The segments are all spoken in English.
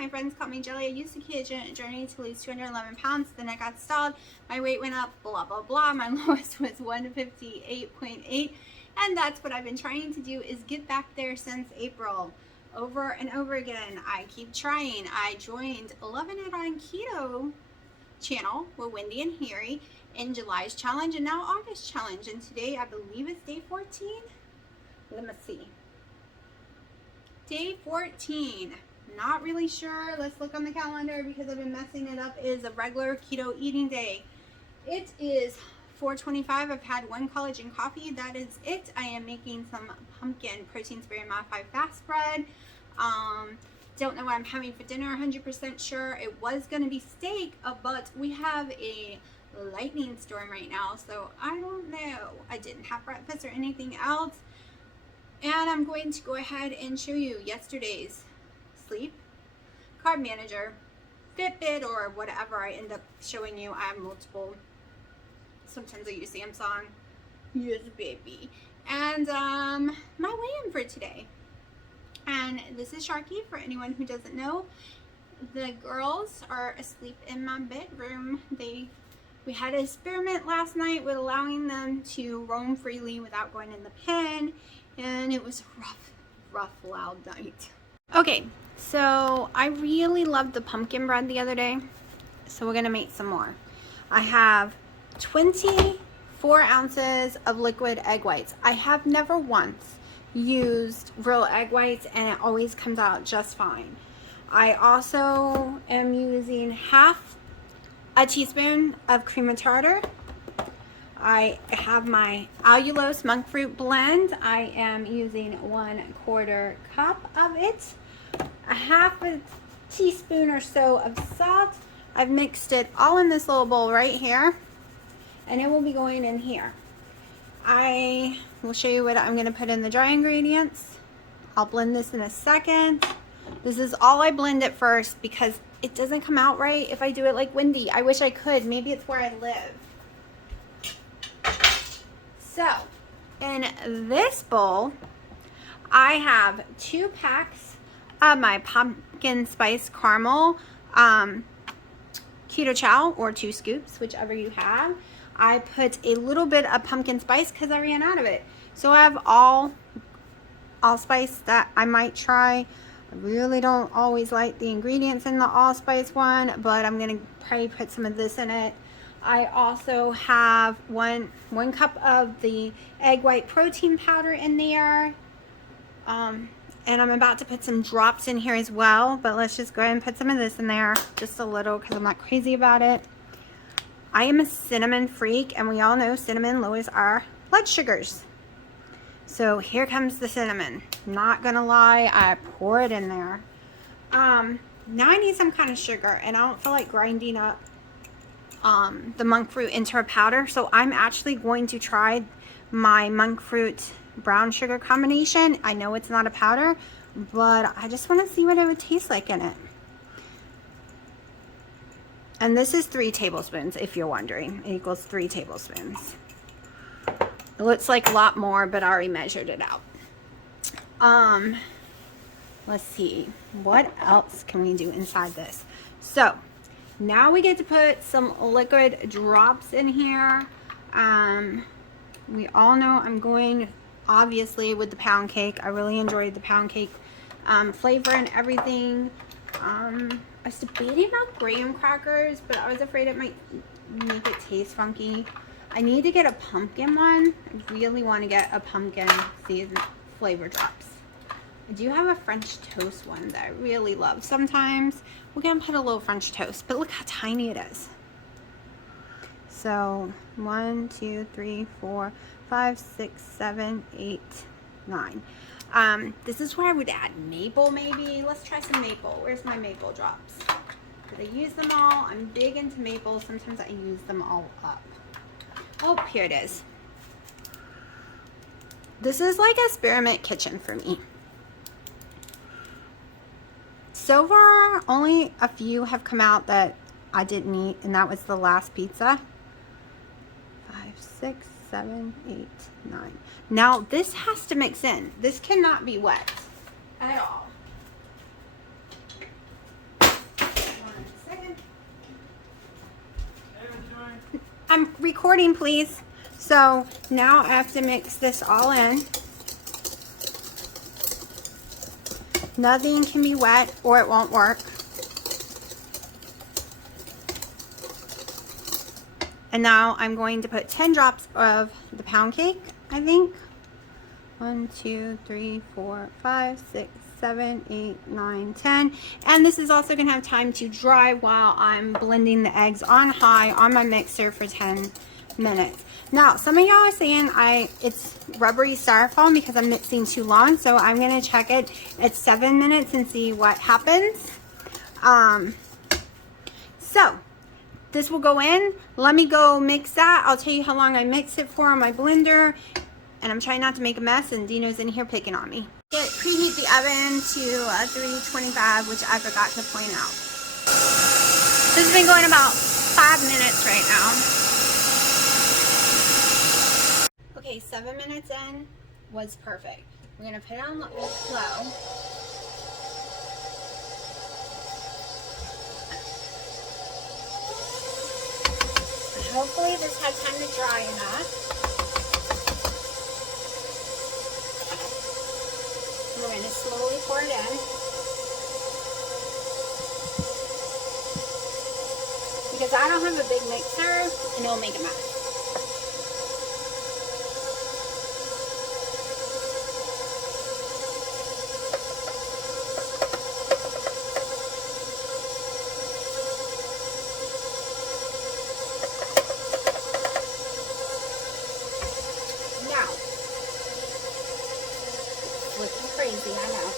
My friends called me jelly. I used the ketogenic journey to lose 211 pounds. Then I got stalled. My weight went up, blah, blah, blah. My lowest was 158.8. And that's what I've been trying to do, is get back there since April. Over and over again. I keep trying. I joined It On Keto channel with Wendy and Harry in July's challenge and now August challenge. And today, I believe it's day 14. Let me see. Day 14. Not really sure. Let's look on the calendar because I've been messing it up. Is a regular keto eating day. It is 4:25. I've had one collagen coffee. That is it. I am making some pumpkin protein spray modified fast bread. Don't know what I'm having for dinner. 100% sure. It was going to be steak, but we have a lightning storm right now, so I don't know. I didn't have breakfast or anything else. And I'm going to go ahead and show you yesterday's sleep, carb manager, Fitbit, or whatever I end up showing you. I have multiple. Sometimes I use Samsung. Yes, baby. And my weigh-in for today. And this is Sharky, for anyone who doesn't know. The girls are asleep in my bedroom. We had an experiment last night with allowing them to roam freely without going in the pen. And it was a rough, loud night. Okay, so I really loved the pumpkin bread the other day. So we're gonna make some more. I have 24 ounces of liquid egg whites. I have never once used real egg whites and it always comes out just fine. I also am using half a teaspoon of cream of tartar. I have my allulose monk fruit blend. I am using 1/4 cup of it. A half a teaspoon or so of salt. I've mixed it all in this little bowl right here, and it will be going in here. I will show you what I'm going to put in the dry ingredients. I'll blend this in a second. This is all I blend at first because it doesn't come out right if I do it like Wendy. I wish I could. Maybe it's where I live. So, in this bowl, I have 2 packs of my pumpkin spice caramel keto chow, or 2 scoops, whichever you have. I put a little bit of pumpkin spice because I ran out of it. So I have allspice that I might try. I really don't always like the ingredients in the allspice one, but I'm going to probably put some of this in it. I also have one cup of the egg white protein powder in there. And I'm about to put some drops in here as well, but let's just go ahead and put some of this in there, just a little, because I'm not crazy about it. I am a cinnamon freak, and we all know cinnamon lowers our blood sugars. So here comes the cinnamon. Not gonna lie, I pour it in there. Now I need some kind of sugar, and I don't feel like grinding up the monk fruit into a powder, so I'm actually going to try my monk fruit brown sugar combination. I know it's not a powder, but I just want to see what it would taste like in it. And this is 3 tablespoons, if you're wondering. It equals 3 tablespoons. It looks like a lot more, but I already measured it out. Let's see, what else can we do inside this? So now we get to put some liquid drops in here. We all know I'm going, obviously, with the pound cake. I really enjoyed the pound cake flavor and everything. I was debating about graham crackers, but I was afraid it might make it taste funky. I need to get a pumpkin one. I really want to get a pumpkin season flavor drops. I do have a French toast one that I really love. Sometimes we're going to put a little French toast, but look how tiny it is. So 1, 2, 3, 4, 5, 6, 7, 8, 9. This is where I would add maple maybe. Let's try some maple. Where's my maple drops? Did I use them all? I'm big into maple. Sometimes I use them all up. Oh, here it is. This is like a experiment kitchen for me. So far, only a few have come out that I didn't eat, and that was the last pizza. 5, 6, 7, 8, 9. Now, this has to mix in. This cannot be wet at all. I'm recording, please. So now I have to mix this all in. Nothing can be wet or it won't work. And now I'm going to put 10 drops of the pound cake, I think. 1, 2, 3, 4, 5, 6, 7, 8, 9, 10. And this is also gonna have time to dry while I'm blending the eggs on high on my mixer for 10 minutes. Now, some of y'all are saying it's rubbery styrofoam because I'm mixing too long, so I'm gonna check it at 7 minutes and see what happens. So this will go in. Let me go mix that. I'll tell you how long I mix it for on my blender. And I'm trying not to make a mess, and Dino's in here picking on me. Preheat the oven to 325, which I forgot to point out. This has been going about 5 minutes right now. Okay, 7 minutes in was perfect. We're gonna put it on low. Hopefully this has time to dry enough. We're going to slowly pour it in. Because I don't have a big mixer and it'll make a mess. Looking crazy, I know.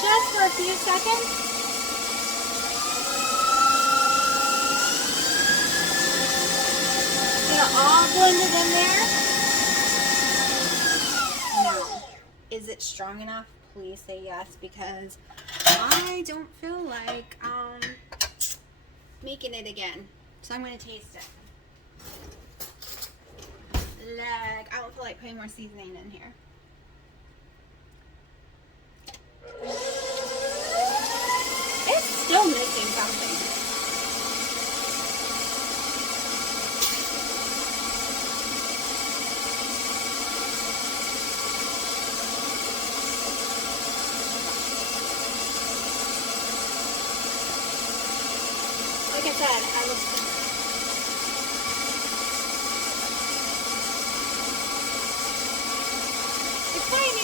Just for a few seconds. Get it all blended in there. Now, is it strong enough? Please say yes, because I don't feel like making it again. So I'm going to taste it. I don't feel like putting more seasoning in here. It's still missing something. Like I said,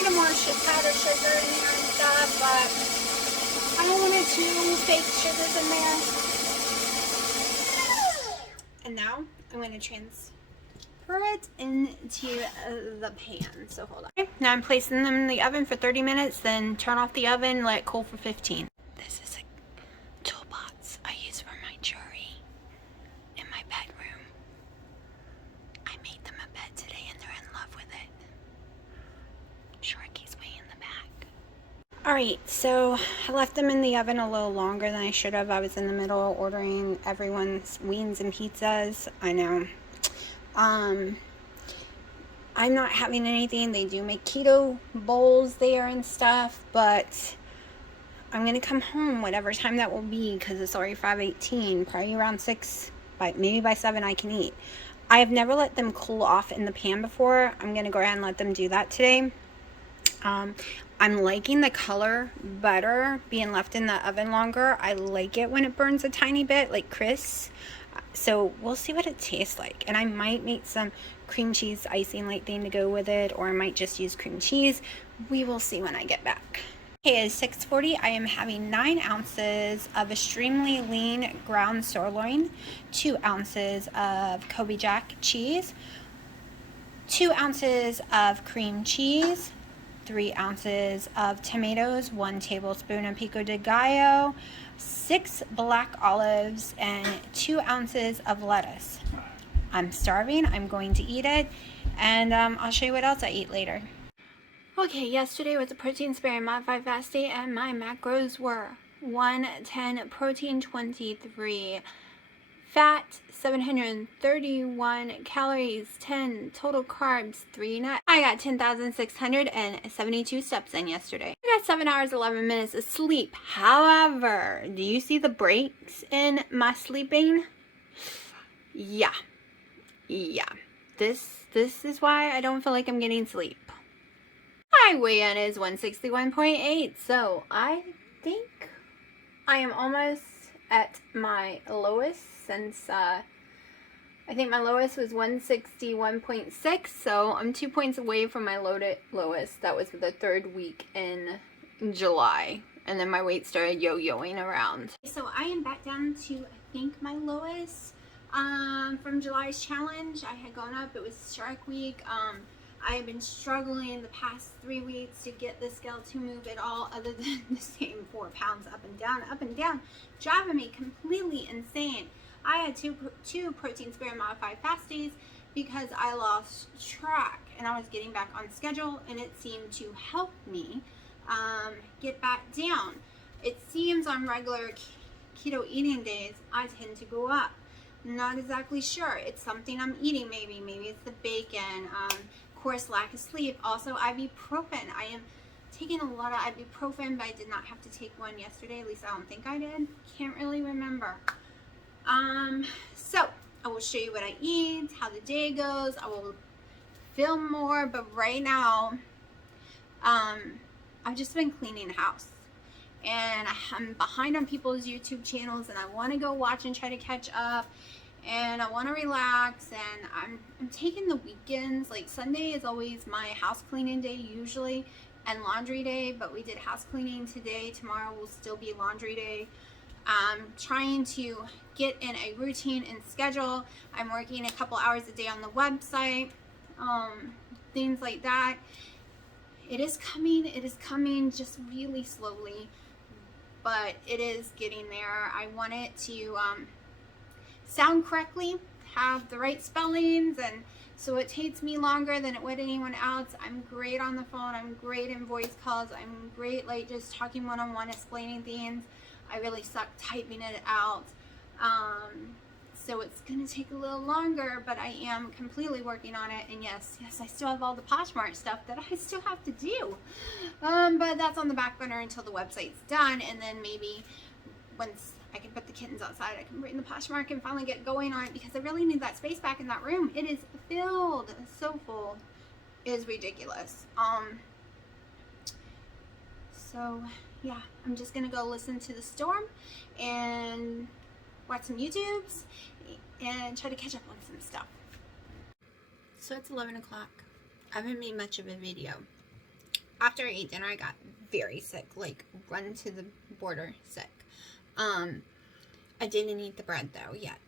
need more powdered sugar in there and stuff, but I don't want two fake sugars in there. And now I'm going to transfer it into the pan. So hold on. Okay, now I'm placing them in the oven for 30 minutes, then turn off the oven, let it cool for 15. This is a toolbox I use for my jewelry in my bedroom. I made them a bed today and they're in love with it. Sharky's way in the back. Alright, so I left them in the oven a little longer than I should have. I was in the middle of ordering everyone's wings and pizzas. I know. I'm not having anything. They do make keto bowls there and stuff, but I'm going to come home whatever time that will be because it's already 5:18. Probably around 6, maybe by 7 I can eat. I have never let them cool off in the pan before. I'm going to go ahead and let them do that today. I'm liking the color better being left in the oven longer. I like it when it burns a tiny bit, like crisp. So we'll see what it tastes like. And I might make some cream cheese icing like thing to go with it, or I might just use cream cheese. We will see when I get back. Okay, it's 6:40. I am having 9 ounces of extremely lean ground sirloin, 2 ounces of Kobe Jack cheese, 2 ounces of cream cheese, 3 ounces of tomatoes, 1 tablespoon of pico de gallo, 6 black olives, and 2 ounces of lettuce. I'm starving. I'm going to eat it, and I'll show you what else I eat later. Okay, yesterday was a protein sparing modified fast day, and my macros were 110 protein, 23 fat, 731 calories, 10 total carbs, 3 nuts. I got 10,672 steps in yesterday. I got 7 hours 11 minutes of sleep. However, do you see the breaks in my sleeping? Yeah. This is why I don't feel like I'm getting sleep. My weigh-in is 161.8, so I think I am almost at my lowest since I think my lowest was 161.6, so I'm 2 points away from my lowest. That was the 3rd week in July, and then my weight started yo-yoing around. So I am back down to, I think, my lowest from July's challenge. I had gone up. It was Shark Week. I have been struggling the past 3 weeks to get the scale to move at all, other than the same 4 pounds up and down, driving me completely insane. I had two protein sparing modified fast days because I lost track and I was getting back on schedule, and it seemed to help me get back down. It seems on regular keto eating days I tend to go up. Not exactly sure. It's something I'm eating, maybe it's the bacon, of course lack of sleep, also ibuprofen. I am taking a lot of ibuprofen, but I did not have to take one yesterday. At least I don't think I did. Can't really remember. So I will show you what I eat, how the day goes. I will film more, but right now I've just been cleaning the house, and I'm behind on people's YouTube channels, and I want to go watch and try to catch up, and I want to relax, and I'm taking the weekends. Like Sunday is always my house cleaning day usually, and laundry day, but we did house cleaning today. Tomorrow will still be laundry day. I'm trying to get in a routine and schedule. I'm working a couple hours a day on the website, things like that. It is coming just really slowly, but it is getting there. I want it to sound correctly, have the right spellings, and so it takes me longer than it would anyone else. I'm great on the phone. I'm great in voice calls. I'm great like just talking one-on-one, explaining things. I really suck typing it out. So it's going to take a little longer, but I am completely working on it. And yes, I still have all the Poshmark stuff that I still have to do. But that's on the back burner until the website's done. And then maybe once I can put the kittens outside, I can bring the Poshmark and finally get going on it, because I really need that space back in that room. It is filled, so full. It is ridiculous. So yeah, I'm just gonna go listen to the storm and watch some YouTubes and try to catch up on some stuff. So it's 11 o'clock. I haven't made much of a video. After I ate dinner, I got very sick, like run to the border sick. I didn't eat the bread though yet.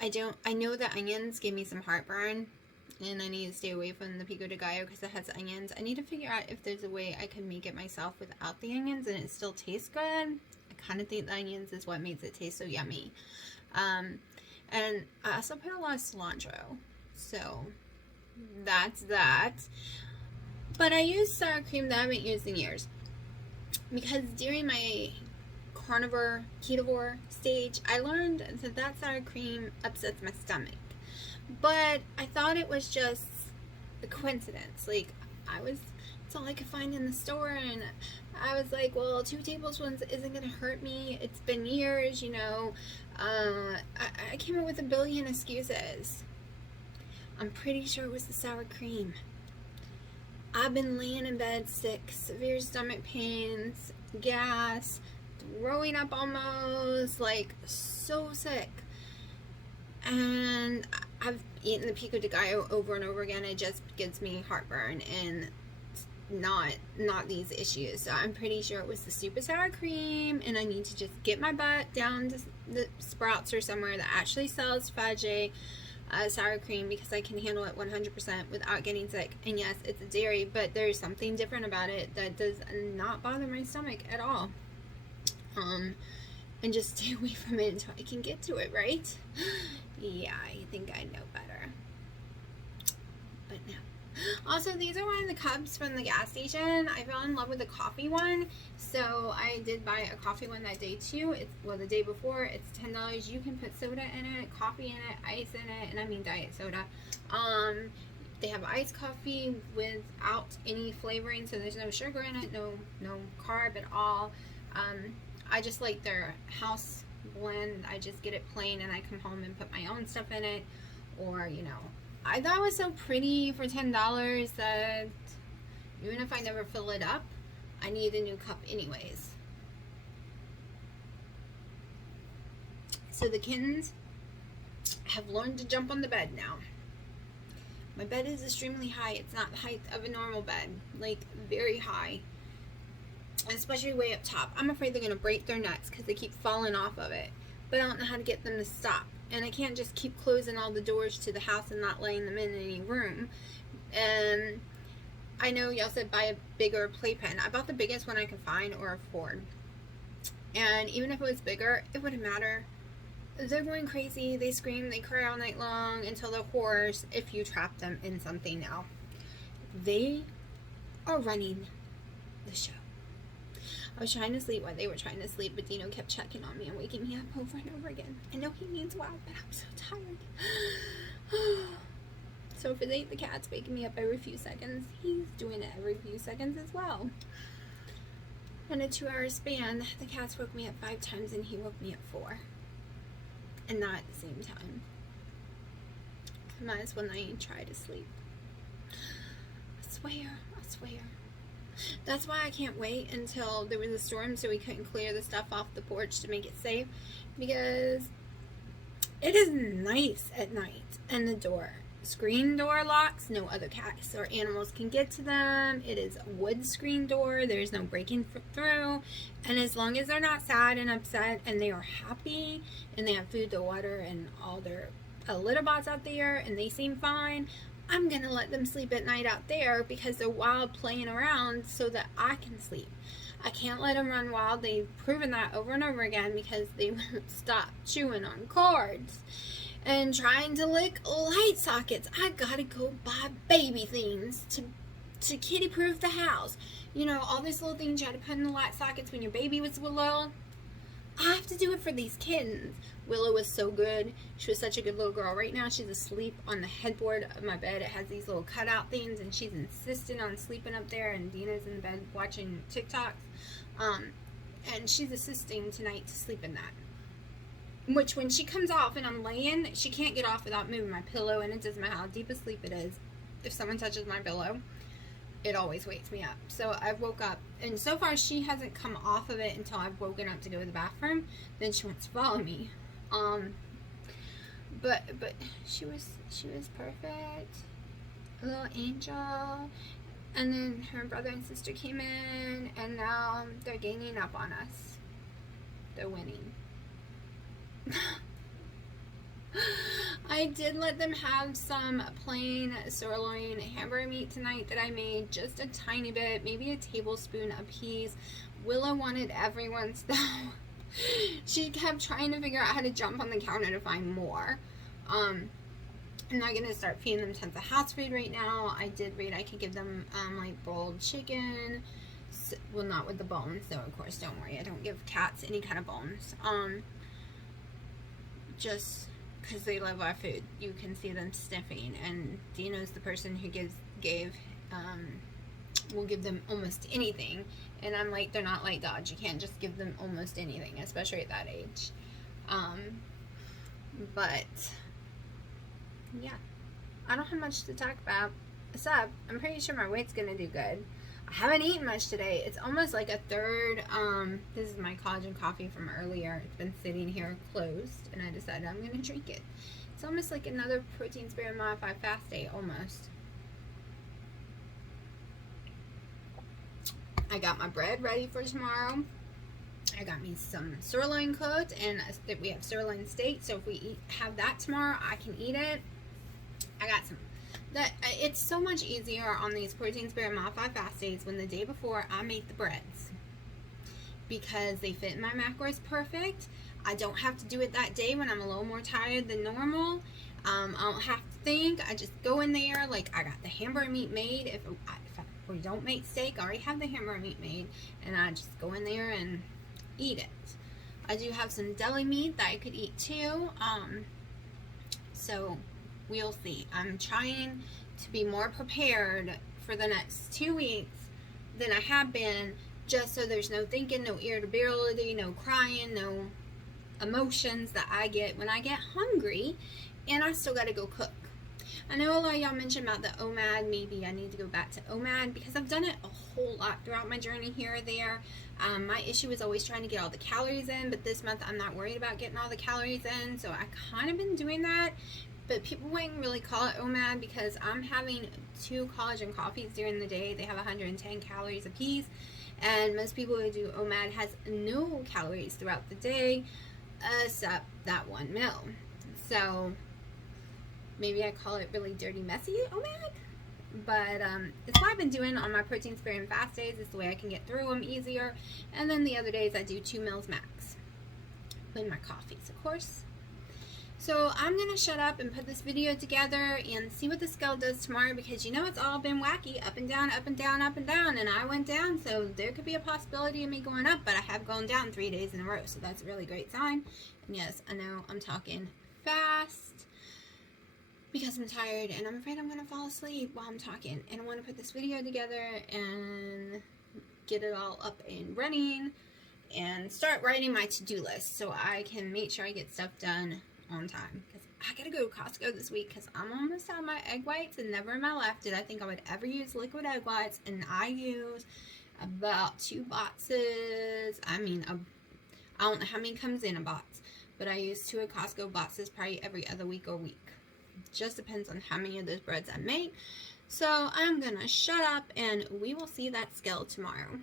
I know the onions gave me some heartburn, and I need to stay away from the pico de gallo because it has onions. I need to figure out if there's a way I can make it myself without the onions and it still tastes good. I kind of think the onions is what makes it taste so yummy. And I also put a lot of cilantro, so that's that. But I use sour cream that I haven't used in years, because during my carnivore, ketovore stage, I learned that sour cream upsets my stomach. But I thought it was just a coincidence. Like, it's all I could find in the store, and I was like, well, 2 tablespoons isn't gonna hurt me. It's been years, you know. I came up with a billion excuses. I'm pretty sure it was the sour cream. I've been laying in bed sick, severe stomach pains, gas, throwing up almost, like so sick. And I've eaten the pico de gallo over and over again. It just gives me heartburn and not these issues. So I'm pretty sure it was the super sour cream, and I need to just get my butt down to the Sprouts or somewhere that actually sells Fage sour cream, because I can handle it 100% without getting sick. And yes, it's a dairy, but there's something different about it that does not bother my stomach at all. And just stay away from it until I can get to it, right? Yeah, I think I know better. But no. Also, these are one of the cups from the gas station. I fell in love with the coffee one, so I did buy a coffee one that day too. The day before. It's $10. You can put soda in it, coffee in it, ice in it, and I mean diet soda. They have iced coffee without any flavoring, so there's no sugar in it, no carb at all. I just like their house blend. I just get it plain and I come home and put my own stuff in it. Or, you know, I thought it was so pretty for $10 that even if I never fill it up, I need a new cup anyways. So the kittens have learned to jump on the bed now. My bed is extremely high. It's not the height of a normal bed, like very high, especially way up top. I'm afraid they're gonna break their necks because they keep falling off of it, but I don't know how to get them to stop. And I can't just keep closing all the doors to the house and not letting them in any room. And I know y'all said buy a bigger playpen. I bought the biggest one I could find or afford. And even if it was bigger, it wouldn't matter. They're going crazy. They scream, they cry all night long until they're hoarse if you trap them in something now. They are running the show. I was trying to sleep while they were trying to sleep, but Dino kept checking on me and waking me up over and over again. I know he means well, but I'm so tired. So if it ain't the cats waking me up every few seconds, he's doing it every few seconds as well. In a 2-hour span, the cats woke me up 5 times and he woke me up 4. And not at the same time. I might as well not even try to sleep. I swear. That's why I can't wait until there was a storm so we couldn't clear the stuff off the porch to make it safe. Because it is nice at night. And the screen door locks. No other cats or animals can get to them. It is a wood screen door. There's no breaking through. And as long as they're not sad and upset and they are happy and they have food, the water, and all their litter bots out there and they seem fine, I'm going to let them sleep at night out there because they're wild playing around so that I can sleep. I can't let them run wild. They've proven that over and over again because they won't stop chewing on cords and trying to lick light sockets. I gotta go buy baby things to kitty-proof the house. You know, all these little things you had to put in the light sockets when your baby was little. I have to do it for these kittens. Willow was so good. She was such a good little girl. Right now she's asleep on the headboard of my bed. It has these little cutout things and she's insistent on sleeping up there, and Dina's in the bed watching TikToks. And she's assisting tonight to sleep in that. Which when she comes off and I'm laying, she can't get off without moving my pillow, and it doesn't matter how deep asleep it is. If someone touches my pillow, it always wakes me up. So I woke up, and so far she hasn't come off of it until I've woken up to go to the bathroom. Then she wants to follow me. But she was perfect, a little angel. And then her brother and sister came in, and now they're gaining up on us. They're winning. I did let them have some plain sirloin hamburger meat tonight that I made, just a tiny bit, maybe a tablespoon apiece. Willow wanted everyone's though. She kept trying to figure out how to jump on the counter to find more. I'm not going to start feeding them tons of house food right now. I did read I could give them like boiled chicken. Well, not with the bones, so of course don't worry, I don't give cats any kind of bones. Just because they love our food. You can see them sniffing, and Dino's the person who will give them almost anything, and I'm like, they're not like dogs. You can't just give them almost anything, especially at that age. But yeah, I don't have much to talk about, except I'm pretty sure my weight's gonna do good. I haven't eaten much today. It's almost like a third. This is my collagen coffee from earlier. It's been sitting here closed, and I decided I'm gonna drink it. It's almost like another protein sparing modified fast day, almost. I got my bread ready for tomorrow. I got me some sirloin cooked, and we have sirloin steak, so if we have that tomorrow, I can eat it. I got some. It's so much easier on these protein sparing modified fast days when the day before I make the breads, because they fit in my macros perfect. I don't have to do it that day when I'm a little more tired than normal. I don't have to think. I just go in there, like I got the hamburger meat made. If we don't make steak, I already have the hamburger meat made, and I just go in there and eat it. I do have some deli meat that I could eat too. So we'll see. I'm trying to be more prepared for the next 2 weeks than I have been, just so there's no thinking, no irritability, no crying, no emotions that I get when I get hungry and I still got to go cook. I know a lot of y'all mentioned about the OMAD. Maybe I need to go back to OMAD because I've done it a whole lot throughout my journey here or there. My issue is always trying to get all the calories in, but this month I'm not worried about getting all the calories in, so I kind of been doing that. But people wouldn't really call it OMAD because I'm having 2 collagen coffees during the day. They have 110 calories a piece, and most people who do OMAD has no calories throughout the day except that 1 meal. So maybe I call it really dirty, messy OMAD. But it's what I've been doing on my protein sparing fast days. It's the way I can get through them easier. And then the other days I do 2 meals max with my coffees, of course. So I'm going to shut up and put this video together and see what the scale does tomorrow, because you know it's all been wacky, up and down, up and down, up and down, and I went down, so there could be a possibility of me going up, but I have gone down 3 days in a row, so that's a really great sign. And yes, I know I'm talking fast because I'm tired and I'm afraid I'm going to fall asleep while I'm talking, and I want to put this video together and get it all up and running and start writing my to-do list so I can make sure I get stuff done on time, because I gotta go to Costco this week because I'm almost out of my egg whites, and never in my life did I think I would ever use liquid egg whites, and I use about 2 boxes. I mean, I don't know how many comes in a box, but I use 2 at Costco boxes probably every other week or week. It just depends on how many of those breads I make. So I'm gonna shut up and we will see that scale tomorrow.